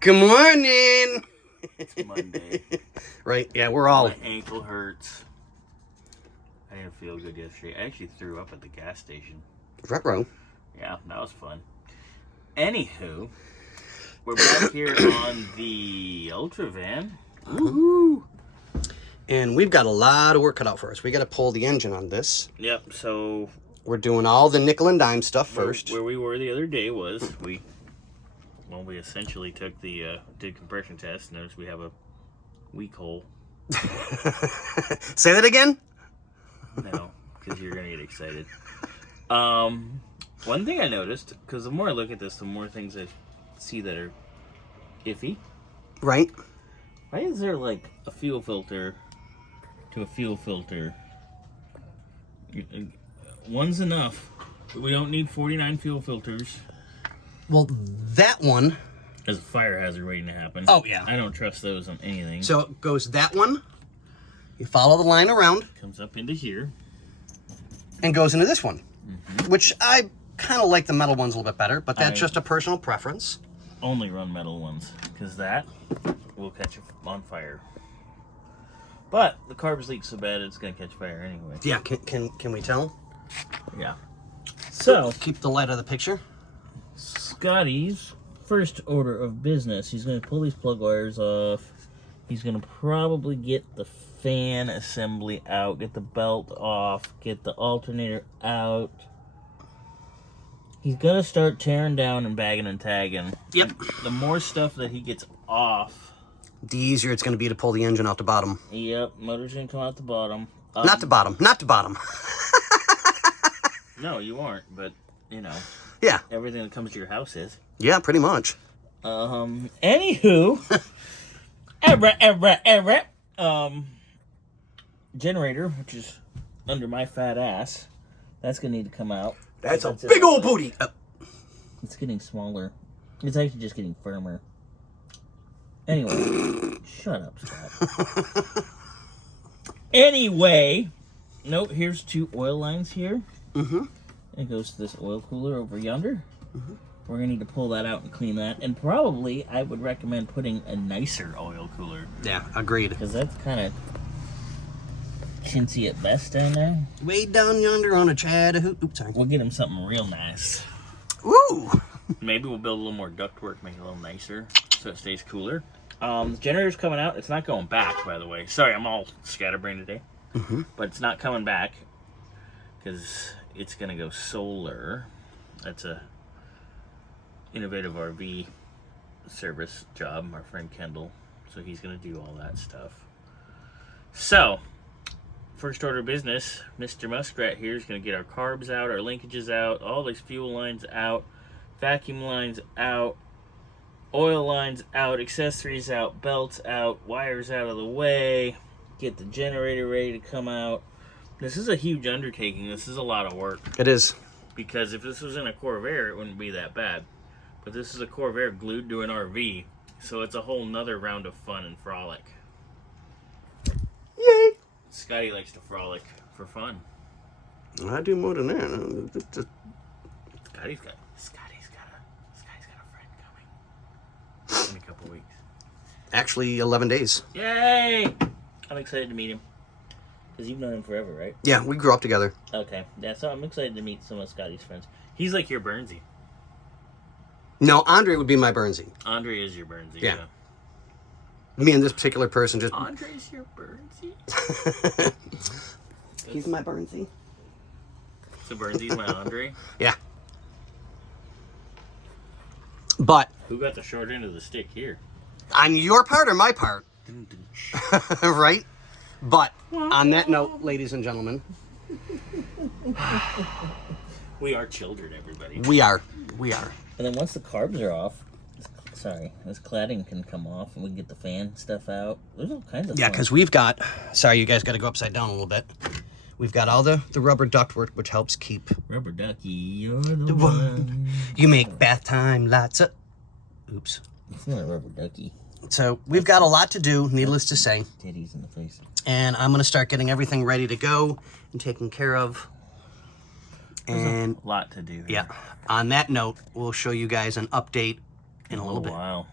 Good morning. It's Monday. Right? Yeah, we're all. My ankle hurts. I didn't feel good yesterday. I actually threw up at the gas station. Retro. Yeah, that was fun. Anywho, we're back here on the Ultra van. Woohoo! And we've got a lot of work cut out for us. We got to pull the engine on this. Yep. So we're doing all the nickel and dime stuff first. Where we were the other day was we essentially took the did compression test. Notice we have a weak hole. Say that again? No, because you're gonna get excited. One thing I noticed, because the more I look at this, the more things I see that are iffy. Right. Why is there like a fuel filter to a fuel filter? One's enough. We don't need 49 fuel filters. Well, that one... There's a fire hazard waiting to happen. Oh, yeah. I don't trust those on anything. So it goes that one. You follow the line around. Comes up into here. And goes into this one. Mm-hmm. Which I kind of like the metal ones a little bit better, but that's just a personal preference. Only run metal ones, because that will catch on fire. But the carbs leak so bad it's going to catch fire anyway. Yeah, can we tell? Yeah. So, keep the light out of the picture. Scotty's first order of business, he's going to pull these plug wires off. He's going to probably get the fan assembly out, get the belt off, get the alternator out. He's going to start tearing down and bagging and tagging. Yep. The more stuff that he gets off, the easier it's going to be to pull the engine out the bottom. Yep, motor's going to come out the bottom. Not the bottom, not the bottom. No, you aren't, but, you know. Yeah. Everything that comes to your house is. Yeah, pretty much. Anywho. Generator, which is under my fat ass, that's going to need to come out. That's a big old booty. It's getting smaller. It's actually just getting firmer. Anyway. Shut up, Scott. Anyway. Note, here's two oil lines here. Mm-hmm. It goes to this oil cooler over yonder. Mm-hmm. We're going to need to pull that out and clean that. And probably, I would recommend putting a nicer oil cooler. Yeah, agreed. Because that's kind of chintzy at best down there. Way down yonder on a Chad. Oops, sorry. We'll get him something real nice. Ooh! Maybe we'll build a little more ductwork, make it a little nicer, so it stays cooler. The generator's coming out. It's not going back, by the way. Sorry, I'm all scatterbrained today. Mm-hmm. But it's not coming back because it's going to go solar. That's a innovative RV service job, our friend Kendall. So he's going to do all that stuff. So, first order of business, Mr. Muskrat here is going to get our carbs out, our linkages out, all these fuel lines out, vacuum lines out, oil lines out, accessories out, belts out, wires out of the way, get the generator ready to come out. This is a huge undertaking. This is a lot of work. It is. Because if this was in a Corvair, it wouldn't be that bad. But this is a Corvair glued to an RV, so it's a whole nother round of fun and frolic. Yay! Scotty likes to frolic for fun. I do more than that. Scotty's got a friend coming in a couple weeks. Actually, 11 days. Yay! I'm excited to meet him. Because you've known him forever, right? Yeah, we grew up together. Okay. Yeah, so I'm excited to meet some of Scotty's friends. He's like your Burnsy. No, Andre would be my Burnsy. Andre is your Burnsy, yeah. Me and this particular person just... Andre's your Burnsy? He's my Burnsy. So Burnsy's my Andre? Yeah. But... Who got the short end of the stick here? On your part or my part? Right? But, on that note, ladies and gentlemen... We are children, everybody. We are. We are. And then once the carbs are off, this cladding can come off and we can get the fan stuff out. There's all kinds of Yeah, fun. because we've got... Sorry, you guys got to go upside down a little bit. We've got all the rubber ductwork, which helps keep... Rubber ducky, you're the one. You make bath time lots of... Oops. It's not a rubber ducky. So, we've got a lot to do, needless to say. Titties in the face. And I'm going to start getting everything ready to go and taken care of. And a lot to do here. Yeah. On that note, we'll show you guys an update in a little bit. Wow.